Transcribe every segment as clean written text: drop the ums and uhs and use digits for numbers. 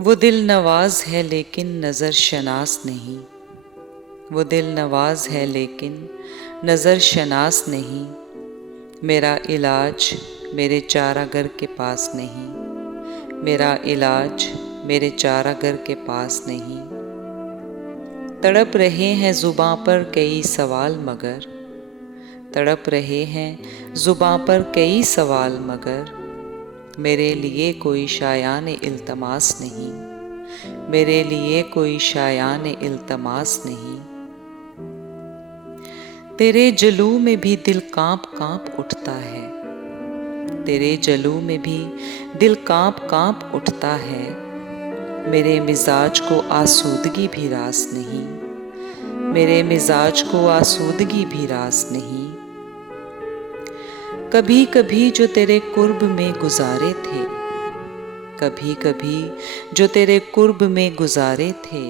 वो दिल नवाज है लेकिन नज़र शनास नहीं। वो दिल नवाज है लेकिन नज़र शनास नहीं। मेरा इलाज मेरे चारागर के पास नहीं। मेरा इलाज मेरे चारागर के पास नहीं। तड़प रहे हैं ज़ुबां पर कई सवाल मगर, तड़प रहे हैं ज़ुबां पर कई सवाल मगर, मेरे लिए कोई शायान इल्तमास नहीं। मेरे लिए कोई शायान इल्तमास नहीं। तेरे जलू में भी दिल कांप कांप उठता है। तेरे जलू में भी दिल कांप कांप उठता है। मेरे मिजाज को आसूदगी भी रास नहीं। मेरे मिजाज को आसूदगी भी रास नहीं। कभी कभी जो तेरे कुर्ब में गुजारे थे, कभी कभी जो तेरे कुर्ब में गुजारे थे,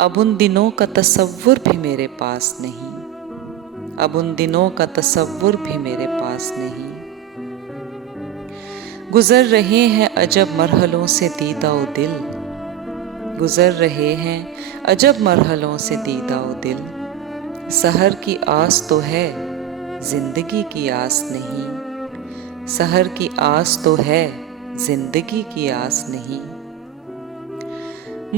अब उन दिनों का तसव्वुर भी मेरे पास नहीं। अब उन दिनों का तसव्वुर भी मेरे पास नहीं। गुजर रहे हैं अजब मरहलों से दीदा ओ दिल, गुजर रहे हैं अजब मरहलों से दीदा ओ दिल। सहर की आस तो है जिंदगी की आस नहीं। सहर की आस तो है जिंदगी की आस नहीं।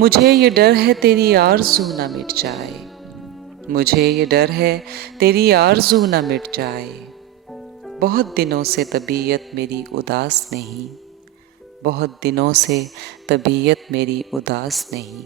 मुझे ये डर है तेरी आरज़ू ना मिट जाए। मुझे ये डर है तेरी आरज़ू ना मिट जाए। बहुत दिनों से तबीयत मेरी उदास नहीं। बहुत दिनों से तबीयत मेरी उदास नहीं।